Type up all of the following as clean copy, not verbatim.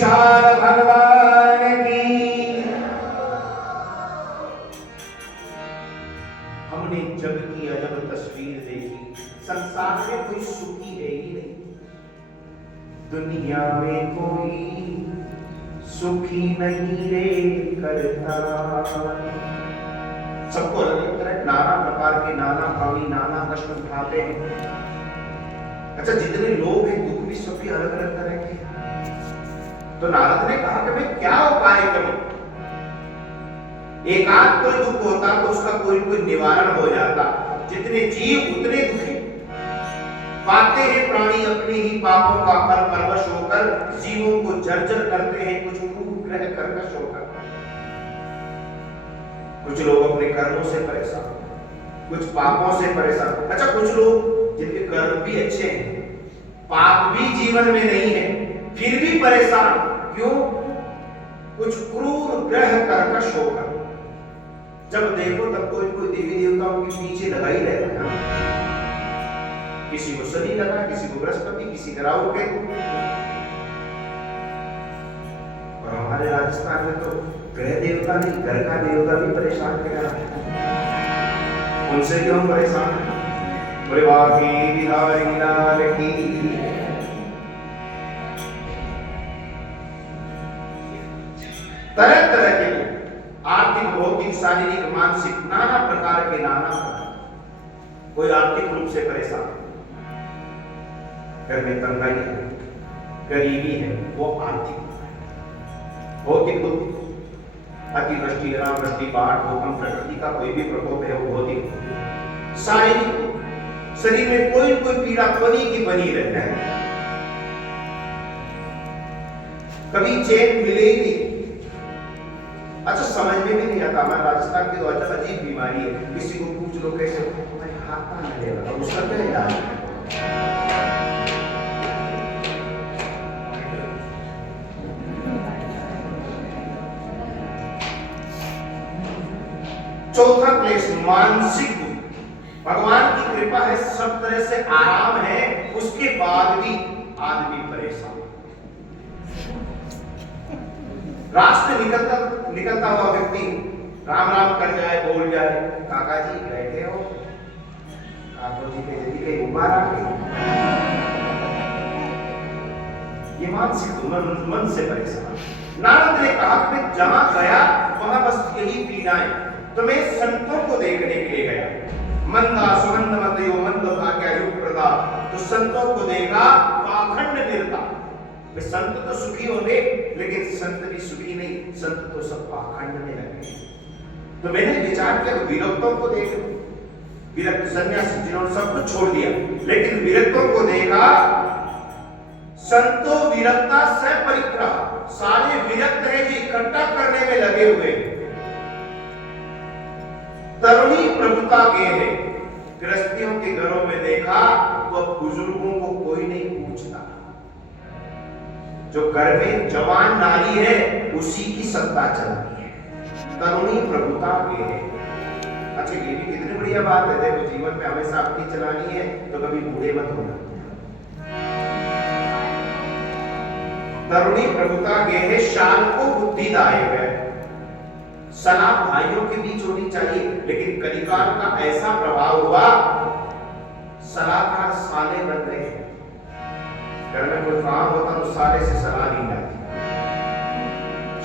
विशाल भगवान की। हमने जग की अजब तस्वीर देखी, संसार में कोई सुखी है ही नहीं, दुनिया में कोई सुखी नहीं रे करता। सबको अलग तरह नाना प्रकार के नाना भावी नाना कष्ट उठाते हैं। अच्छा, जितने लोग हैं दुख भी सबके अलग अलग तरह के हैं। तो नारद ने कहा कि मैं क्या उपाय करूं? एक आध कोई दुख होता तो उसका कोई कोई निवारण हो जाता। जितने जीव उतने दुखी पाते हैं प्राणी अपने ही पापों का फल परवश होकर, जीवों को जर्जर करते हैं कुछ खूब ग्रह कर्कश होकर। कुछ लोग अपने कर्मों से परेशान, कुछ पापों से परेशान। अच्छा, कुछ लोग जिनके कर्म भी अच्छे हैं, पाप भी जीवन में नहीं है, फिर भी परेशान। क्यों? कुछ क्रूर ग्रह कर्कश होकर। जब देखो तब कोई कोई देवी देवताओं के पीछे लगा ही रहता है। किसी को शनि लगा, किसी को बृहस्पति, किसी का राहु केतु। और हमारे राजस्थान में तो ग्रह देवता नहीं, घर का देवता भी परेशान कर रहा है। उनसे क्यों परेशान है? बोले बाकी बिहारी लाल की। तरह तरह के लोग आर्थिक, भौतिक, शारीरिक, मानसिक, नाना प्रकार के नाना प्रकार। कोई आर्थिक रूप से परेशान, घर में तंगाई है, गरीबी है, वो आर्थिक। भौतिक दुख, अतिवृष्टि, अनावृष्टि, बाढ़, भूकंप, प्रकृति का कोई भी प्रकोप है वो भौतिक। शारीरिक, शरीर में कोई कोई पीड़ा बनी की बनी रहती है, कभी चैन मिले ही नहीं। अच्छा, समझ में भी नहीं आता। हमारे राजस्थान की तो अजीब बीमारी है। किसी को पूछ लो कैसे, हाथ ना लगेगा, उसका क्या इलाज है? चौथा क्लेश मानसिक। भगवान की कृपा है, सब तरह से आराम है, उसके बाद भी आदमी परेशान। रास्ते निकलता हुआ व्यक्ति राम राम कर जाए, बोल जाए, काका जी बैठे हो, काका जी के यदि कहीं उबार आ गई, ये मानसिक मन से परेशान। नारद ने कहा कि मैं जहां गया वहां बस यही पीड़ाएं, तो मैं संतों को देखने के लिए गया। मंदा सुमंद मतयो मंद भाग्य युग प्रदा, तो संतों को देखा पाखंड निर्ता। वे संत तो सुखी होंगे, लेकिन संत भी सुखी नहीं, संत तो सब पाखंड में लगे। तो मैंने विचार किया विरक्तों को देख, विरक्त सन्यासी जिन्होंने सब कुछ छोड़ दिया, लेकिन विरक्तों को देखा, संतो विरक्ता से परिग्रह, सारे विरक्त है जो इकट्ठा करने में लगे हुए। तरुणी प्रभुता के है, गृहस्थियों के घरों में देखा तो बुजुर्गों को कोई नहीं पूछता। जो घर में जवान नारी है उसी की सत्ता चलती है, तरुणी प्रभुता के है। अच्छा, ये भी कितनी बढ़िया बात है। देखो, जीवन में हमेशा अपनी चलानी है तो कभी बूढ़े मत होना। तरुणी प्रभुता के है, शान को बुद्धिदायक है। सलाह भाइयों के बीच होनी चाहिए, लेकिन कलिकाल का ऐसा प्रभाव हुआ, सलाहकार साले बन गए हैं। घर में कोई काम होता तो साले से सलाह ली जाती।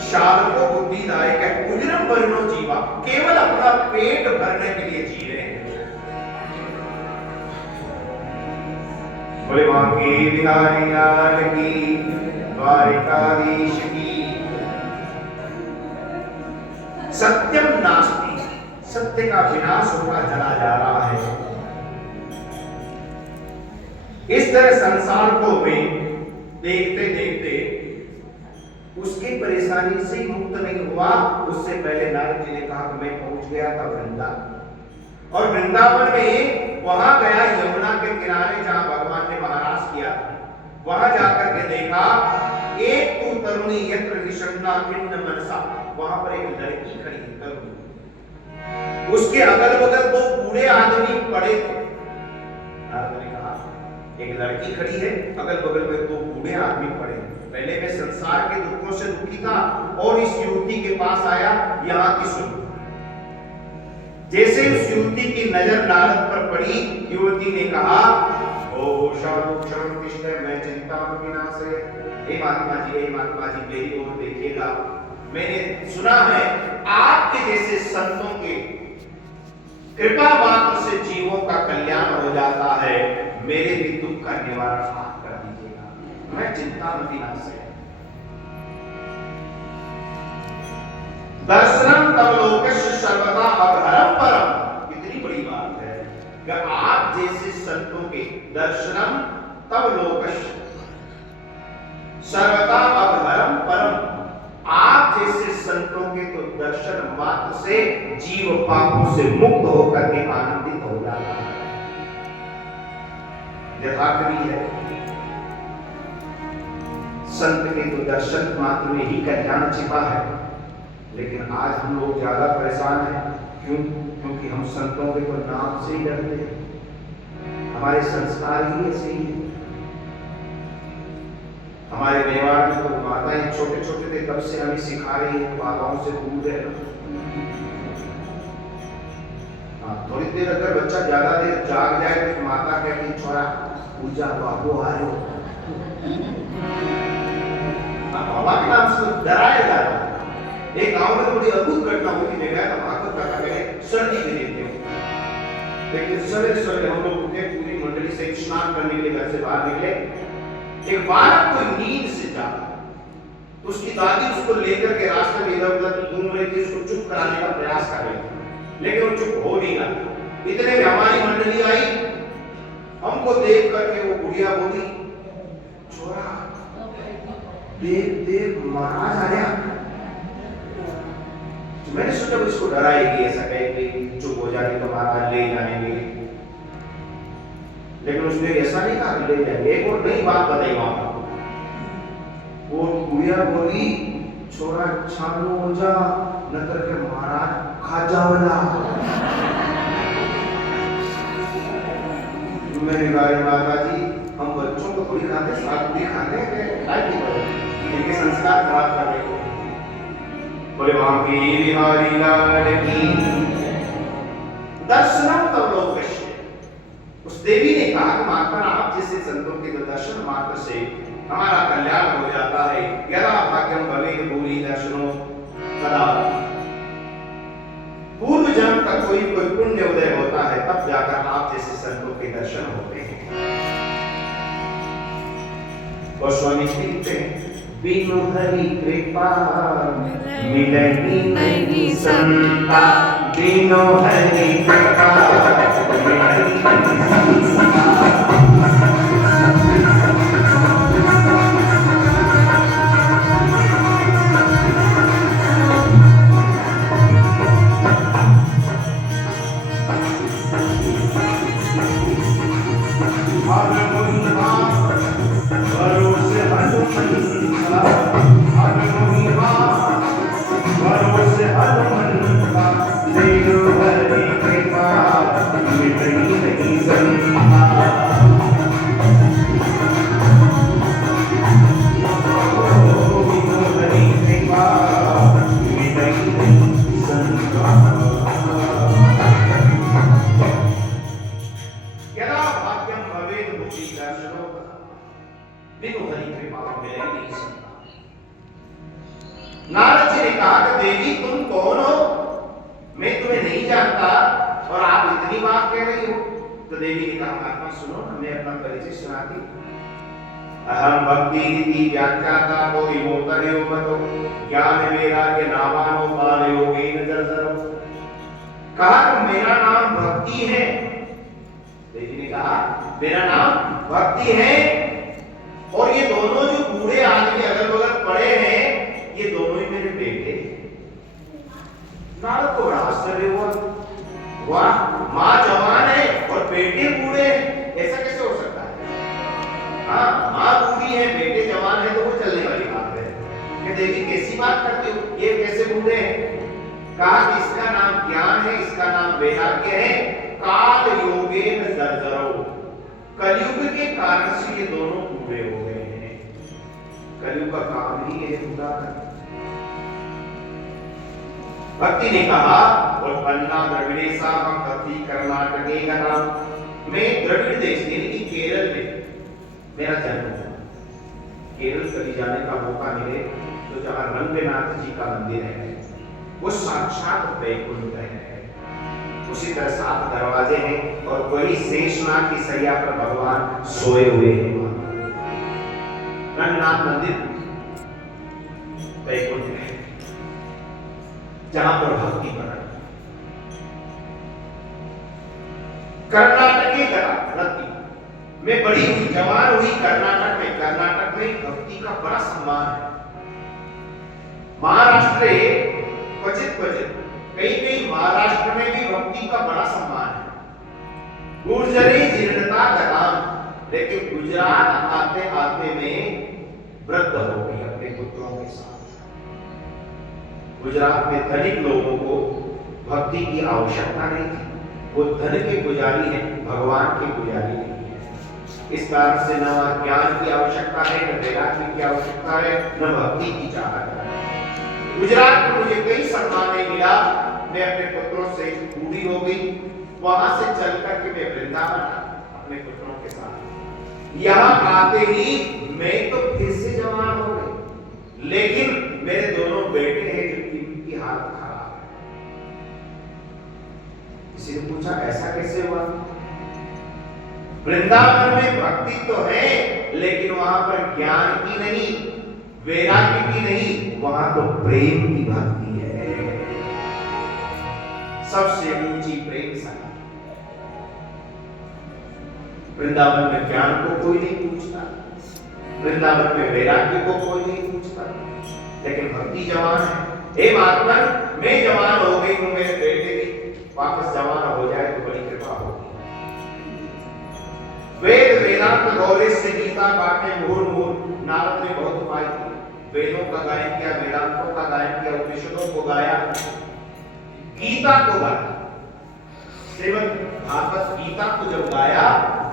शाल को बुद्धिदायक है, उजरम वर्णो जीवा, केवल अपना पेट भरने के लिए जी रहे हैं। बोले बांके बिहारी लाल की, द्वारिकाधीश की। सत्यम नास्ति, सत्य का विनाश होता चला जा रहा है। इस तरह संसार को वे देखते देखते उसकी परेशानी से मुक्त नहीं हुआ। उससे पहले नारद जी ने कहा कि मैं पहुंच गया था वृंदावन, और वृंदावन में वहां गया यमुना के किनारे जहां भगवान ने महाराज किया, वहां जाकर के देखा एक तू तरुणी यत्र निषण्णा खिन्न मनसा, वहां पर एक लड़की खड़ी है तरुणी, उसके अगल बगल दो बूढ़े आदमी पड़े थे। नारद ने कहा एक लड़की खड़ी है, अगल बगल में दो बूढ़े आदमी खड़े। पहले मैं संसार के दुखों से दुखी था और इस युवती के पास आया, यहाँ की सुन। जैसे उस युवती की नजर नारद पर पड़ी, युवती ने कहा, ओ शांति, मैं चिंता विनाशे। हे महात्मा जी मेरी ओर देखिएगा, मैंने सुना है आपके जैसे संतों के कृपा मात्र से जीवों का कल्याण हो जाता है, मेरे भी दुख का निवारण आप कर दीजिएगा, मैं चिंता विनाशे। दर्शनम तव लोकस्य सर्वदा अभरम परम। कितनी बड़ी बात है कि आप जैसे संतों के दर्शनम तव लोकस्य सर्वदा अभरम परम। आप जैसे संतों के तो दर्शन मात्र से जीव पापों से मुक्त होकर के आनंदित हो जाता है। यथार्थ भी है, संत के तो दर्शन मात्र में ही कल्याण छिपा है। लेकिन आज हम लोग ज्यादा परेशान हैं, क्यों? क्योंकि हम संतों के तो नाम से ही डरते हैं, हमारे संस्कार ही ऐसे ही हैं। हमारे मेवाड़ में तो माताएं छोटे छोटे थे तब से हमें सिखा रही है बाबाओं से दूर रहना। थोड़ी देर अगर बच्चा ज्यादा देर जाग जाए तो माता कहती, छोरा पूजा बाबू आ रहे हो। बाबा के नाम से डराया जा रहा है। एक गांव में थोड़ी अद्भुत घटना हुई, मैं गया था वहां पर क्या करें, सर्दी के दिन थे, लेकिन सवेरे सवेरे हम लोग उठे, पूरी मंडली से स्नान करने के लिए घर से बाहर निकले। एक बालक कोई नींद से जागा, उसकी दादी उसको लेकर के रास्ते में इधर उधर घूम रही थी, उसको चुप कराने का प्रयास कर रही थी, लेकिन वो चुप हो नहीं रहा। इतने में हमारी मंडली आई, हमको देख करके वो बुढ़िया बोली, छोरा देख महाराज आ गया। मैंने सोचा इसको डराएगी, ऐसा कहेगी चुप हो जाएगी तो महाराज ले जाएंगे, लेकिन उसने ऐसा नहीं कहा ले जाएंगे। एक और नई बात बताई वहां पर, वो बुढ़िया बोली, छोरा छानू हो जा न करके महाराज खा जावला। मैंने कहा माता जी हम बच्चों को थोड़ी खाते, साथ भी खाते हैं, इनके संस्कार खराब कर रहे। बोले वहां की बिहारी लाल की। दर्शनम तव लोकस्य। उस देवी ने कहा कि माता आप जैसे संतों के दर्शन मात्र से हमारा कल्याण हो जाता है। यदा भाग्यम भवेत् भूरि दर्शनो तदा। पूर्व जन्म तक कोई पुण्य उदय होता है, तब जाकर आप जैसे संतों के दर्शन होते हैं। और स्वामी जी लिखते हैं, बिनु हरि कृपा मिलती नहीं संता, बिनु हरि कृपा मिलती नहीं संता। नारद जी ने कहा कि देवी तुम कौन हो, मैं तुम्हें नहीं जानता और आप इतनी बात कह रही हो। तो देवी ने कहा महात्मा सुनो, मैं अपना परिचय सुनाती। अहम भक्ति रीति व्याख्याता को विमोतर्यो मतो ज्ञान वैराग्य नामानो काल योगेन जर्जरो। कहा कि मेरा नाम भक्ति है। देवी ने कहा मेरा नाम भक्ति है, और ये दोनों जो बूढ़े आदमी अगल बगल पड़े हैं ये दोनों ही मेरे बेटे। नारद को बड़ा आश्चर्य हुआ, वाह माँ जवान है और बेटे बूढ़े हैं, ऐसा कैसे हो सकता है? हाँ माँ बूढ़ी है बेटे जवान है तो वो चलने वाली बात है कि देवी कैसी बात करते हो, ये कैसे बूढ़े हैं? कहा कि इसका नाम ज्ञान है, इसका नाम वैराग्य है, काल योगेन जर्जरो। कलयुग के कारण से ये दोनों पूरे हो गए हैं। कलयुग का काम ही है पूरा करना। भक्ति ने कहा और पन्ना द्रविड़ेशा भक्ति कर्नाटके का नाम। मैं द्रविड़ देश यानी कि केरल में मेरा जन्म हुआ। केरल कभी जाने का मौका मिले तो जहां रंगनाथ जी का मंदिर है वो साक्षात वैकुंठ है। उसी तरह 7 दरवाजे हैं और वही शेषनाग की सैया पर भगवान सोए हुए हैं। रंगनाथ मंदिर वैकुंठ है जहां पर भक्ति पर कर्नाटक की गति में बड़ी हुई, जवान हुई कर्नाटक में। कर्नाटक में भक्ति का बड़ा सम्मान है। महाराष्ट्र क्वचित कई महाराष्ट्र में भी भक्ति का बड़ा सम्मान है। गुर्जरे जीर्णता गदाम, लेकिन गुजरात आते आते में वृद्ध हो गई अपने पुत्रों के साथ। गुजरात में धनिक लोगों को भक्ति की आवश्यकता नहीं थी। वो धन के पुजारी हैं, भगवान के पुजारी नहीं है। इस कारण से न ज्ञान की आवश्यकता है, न वैराग्य की आवश्यकता है, न भक्ति की चाहत है। गुजरात में मुझे कई सम्मान मिला। मैं अपने पुत्रों से पूरी हो गई। वहां से चलकर के मैं वृंदावन अपने पुत्रों के साथ। यहां आते ही मैं तो फिर से जवान हो गई, लेकिन मेरे दोनों बेटे हैं जिनकी हालत खराब है। किसी ने पूछा ऐसा कैसे हुआ? वृंदावन में भक्ति तो है, लेकिन वहां पर ज्ञान की नहीं, वैराग्य की नहीं, वहां तो प्रेम की भक्ति है। सबसे ऊंची प्रेम सगा। वृंदावन में ज्ञान को कोई नहीं पूछता, वृंदावन में वैराग्य को कोई नहीं पूछता, लेकिन भक्ति जवान है। हे महात्मा, मैं जवान हो गई हूं, मेरे बेटे भी वापस जवान हो जाए तो बड़ी कृपा होगी। वेद वेदांत गौरव से गीता पाठ में मूल नारद ने बहुत उपाय किए। वेदों का गायन किया, वेदांतों का गायन किया, उपनिषदों को गाया, गीता को गाया। श्रीमद् भागवत गीता को जब गाया,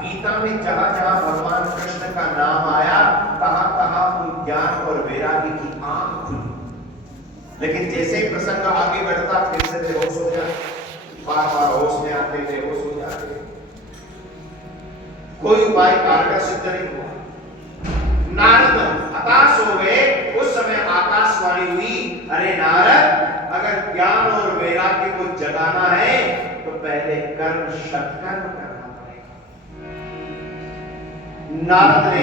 गीता में जहां जहां भगवान कृष्ण का नाम आया, तहां तहां उन ज्ञान और वैराग्य की आंख खुली। लेकिन जैसे प्रसंग आगे बढ़ता फिर से बेहोश हो जाते, बार बार होश में आते, बेहोश हो जाते। कोई उपाय कारगर सिद्ध नहीं हुआ। नारद हताश हो गए। उस समय आकाशवाणी हुई, अरे नारद, अगर ज्ञान और वैराग्य को जगाना है तो पहले कर्म सत्कर्म करना पड़ेगा। नारद ने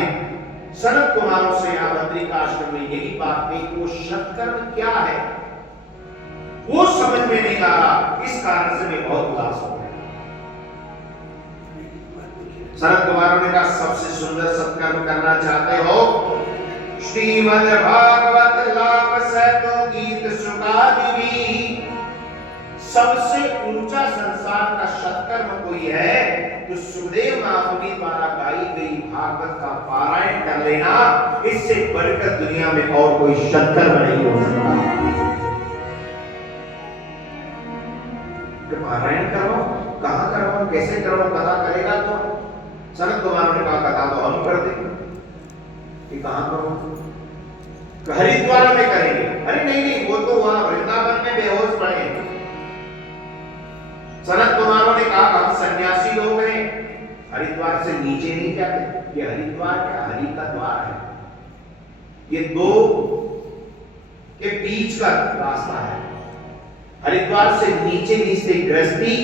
सनत कुमारों से यहां बद्रिकाश्रम में यही बात कही। वो सत्कर्म क्या है वो समझ में नहीं आ रहा। इस कारण से मैं बहुत उदास हो गया। सनत कुमारों ने कहा, सबसे सुंदर सत्कर्म करना चाहते हो, श्रीमद् भागवत लाभ सैतो गीत सुखादि। सबसे ऊंचा संसार का सत्कर्म कोई है तो सुखदेव महामुनि द्वारा गाई गई भागवत का पारायण कर लेना। इससे बढ़कर दुनिया में और कोई सत्कर्म नहीं हो सकता। पारायण करवाओ, कहां करवाओ, कैसे करवाओ, पता करेगा तो? सनत कुमारों ने कहा, कथा तो हम कर देंगे। कि कहां करो? हरिद्वार में करेंगे। अरे नहीं, वो तो वहां वृंदावन में बेहोश पड़े हैं। सनत कुमारों ने कहा, हम सन्यासी लोग हैं, हरिद्वार से नीचे नहीं जाते। ये हरिद्वार क्या, हरि का द्वार है। ये दो के बीच का रास्ता है। हरिद्वार से नीचे गृहस्थी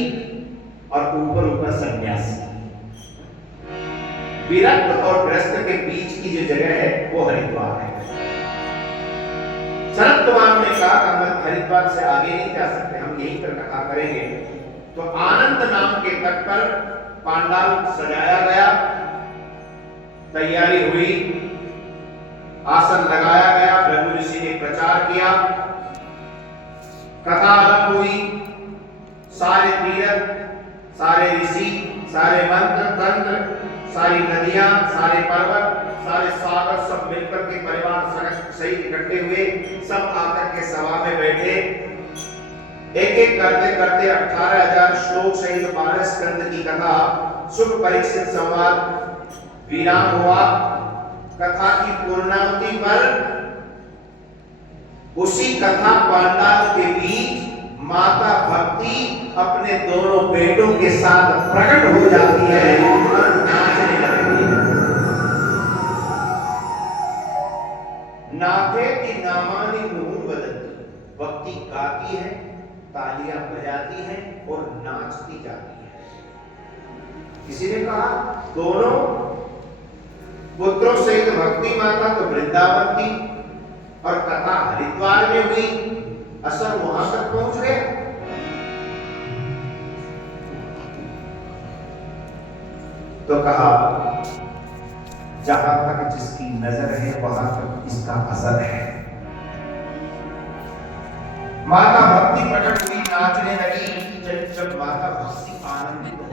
और ऊपर सन्यासी। विरक्त और ग्रस्त के बीच की जो जगह है वो हरिद्वार है। सनत कुमार ने कहा कि हम हरिद्वार से आगे नहीं जा सकते, हम यहीं पर कथा करेंगे। तो आनंद नाम के तट पर पांडाल सजाया गया, तैयारी हुई, आसन लगाया गया, भृगु ऋषि ने प्रचार किया, कथा आरंभ हुई। सारे तीर्थ, सारे ऋषि, सारे मंत्र तंत्र, सारी नदियां, सारे पर्वत, सारे सागर सब मिलकर के परिवार सहित इकट्ठे हुए। सब आकर के सभा में बैठे। एक एक करते करते 18,000 श्लोक सहित 12 स्कंद की कथा, सुख परीक्षित संवाद विराम हुआ। कथा की पूर्णावधि पर उसी कथा पांडाल के बीच माता भक्ति अपने दोनों बेटों के साथ प्रकट हो जाती है और नाचने लगती है। नाथे की नामानि मुहुः वदन्ति, भक्ति गाती है, तालियां बजाती है और नाचती जाती है। किसी ने कहा दोनों पुत्रों सहित भक्ति माता तो वृंदावन थी और कथा हरिद्वार में हुई, असर वहां तक पहुंच गए। तो कहा जहां तक जिसकी नजर है वहां तक इसका असर है। माता भक्ति प्रकट हुई, नाचने लगी। जब माता भक्ति आनंदित हो